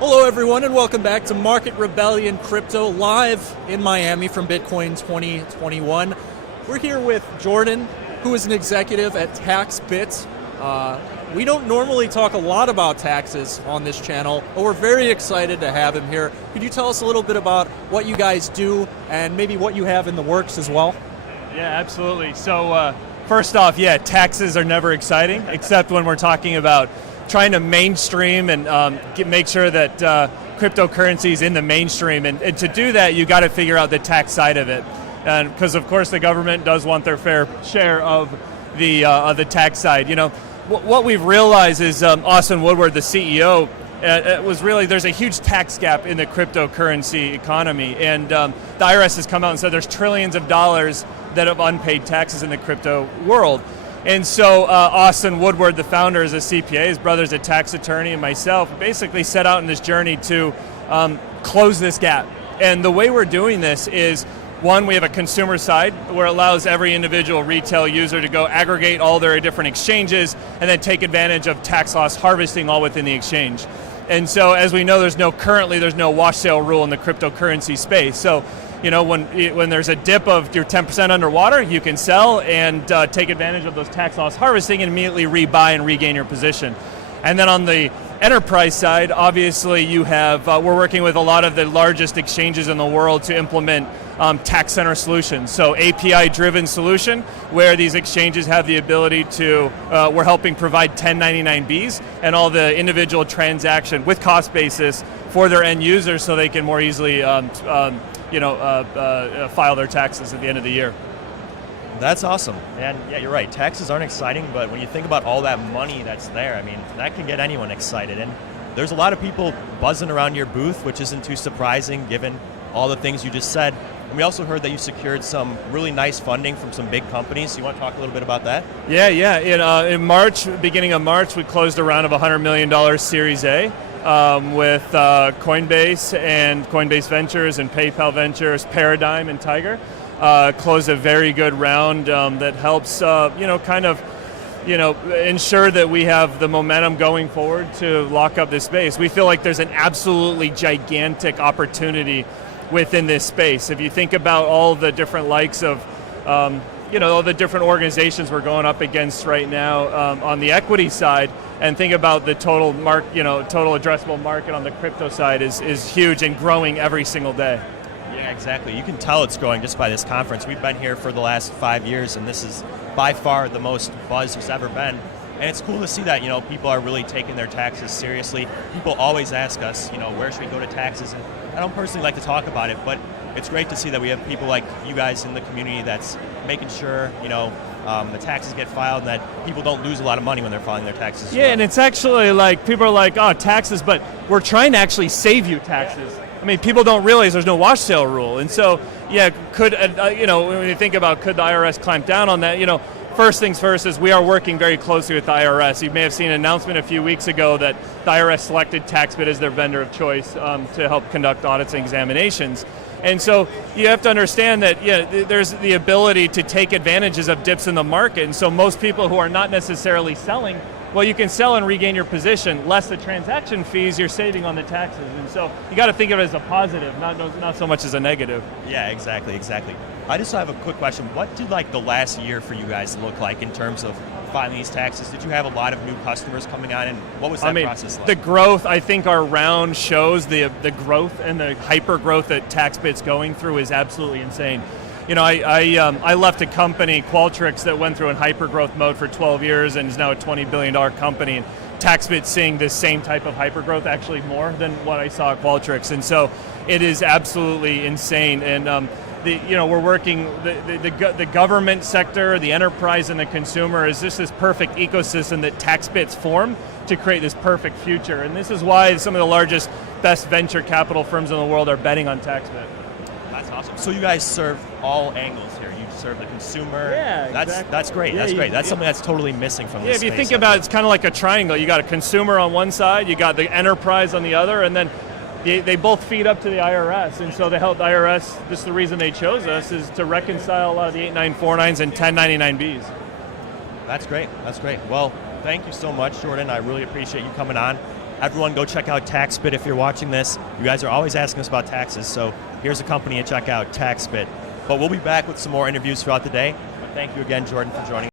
Hello everyone and welcome back to Market Rebellion Crypto live in Miami from Bitcoin 2021. We're here with Jordan, who is an executive at TaxBit. We don't normally talk a lot about taxes on this channel, but we're very excited to have him here. Could you tell us a little bit about what you guys do and maybe what you have in the works as well? Yeah, absolutely. So first off, taxes are never exciting, except when we're talking about trying to mainstream and make sure that cryptocurrency is in the mainstream. And to do that, you got to figure out the tax side of it. And because of course the government does want their fair share of the tax side. You know, what we've realized is Austin Woodward, the CEO, it was really, there's a huge tax gap in the cryptocurrency economy. And the IRS has come out and said there's trillions of dollars that have unpaid taxes in the crypto world. And so Austin Woodward, the founder, is a CPA, his brother's a tax attorney, and myself basically set out on this journey to close this gap. And the way we're doing this is, one, we have a consumer side where it allows every individual retail user to go aggregate all their different exchanges and then take advantage of tax loss harvesting all within the exchange. And so as we know, currently there's no wash sale rule in the cryptocurrency space. So, you know, when there's a dip of you're 10% underwater, you can sell and take advantage of those tax loss harvesting and immediately rebuy and regain your position. And then on the enterprise side, obviously you have, we're working with a lot of the largest exchanges in the world to implement tax center solutions. So API-driven solution where these exchanges have the ability to, we're helping provide 1099Bs and all the individual transaction with cost basis for their end users so they can more easily file their taxes at the end of the year. That's awesome. And yeah, you're right. Taxes aren't exciting, but when you think about all that money that's there, I mean, that can get anyone excited. And there's a lot of people buzzing around your booth, which isn't too surprising given all the things you just said. And we also heard that you secured some really nice funding from some big companies. So you want to talk a little bit about that? Yeah. In March, beginning of March, we closed a round of $100 million Series A. With Coinbase and Coinbase Ventures and PayPal Ventures, Paradigm and Tiger, closed a very good round that helps, ensure that we have the momentum going forward to lock up this space. We feel like there's an absolutely gigantic opportunity within this space. If you think about all the different likes of all the different organizations we're going up against right now on the equity side, and think about the total total addressable market on the crypto side is huge and growing every single day. Yeah, exactly. You can tell it's growing just by this conference. We've been here for the last 5 years, and this is by far the most buzz there's ever been. And it's cool to see that, people are really taking their taxes seriously. People always ask us, where should we go to taxes? And I don't personally like to talk about it, but it's great to see that we have people like you guys in the community that's making sure, the taxes get filed and that people don't lose a lot of money when they're filing their taxes. Yeah, and it's actually like, people are like, oh, taxes, but we're trying to actually save you taxes. Yeah. I mean, people don't realize there's no wash sale rule. And so, could, when you think about could the IRS clamp down on that, first things first is we are working very closely with the IRS. You may have seen an announcement a few weeks ago that the IRS selected TaxBit as their vendor of choice to help conduct audits and examinations. And so you have to understand that there's the ability to take advantages of dips in the market. And so most people who are not necessarily selling, well, you can sell and regain your position, less the transaction fees you're saving on the taxes. And so you got to think of it as a positive, not so much as a negative. Yeah, exactly. I just have a quick question. What did the last year for you guys look like in terms of filing these taxes? Did you have a lot of new customers coming on, and what was that process like? The growth, I think our round shows the growth and the hyper growth that TaxBit's going through is absolutely insane. I left a company, Qualtrics, that went through in hyper growth mode for 12 years and is now a $20 billion company. And TaxBit's seeing this same type of hyper growth, actually more than what I saw at Qualtrics. And so it is absolutely insane. And we're working, the government sector, the enterprise, and the consumer is just this perfect ecosystem that TaxBit's formed to create this perfect future. And this is why some of the largest, best venture capital firms in the world are betting on TaxBit. That's awesome. So you guys serve all angles here. You serve the consumer. Yeah, exactly. That's great. Yeah, that's great. That's something that's totally missing from this space. If you think about it, it's kind of like a triangle. You got a consumer on one side, you got the enterprise on the other, and then they both feed up to the IRS. And so they help the IRS, this is the reason they chose us, is to reconcile a lot of the 8949s and 1099Bs. That's great. Well, thank you so much, Jordan. I really appreciate you coming on. Everyone go check out TaxBit if you're watching this. You guys are always asking us about taxes, so here's a company to check out, TaxBit. But we'll be back with some more interviews throughout the day. But thank you again, Jordan, for joining us.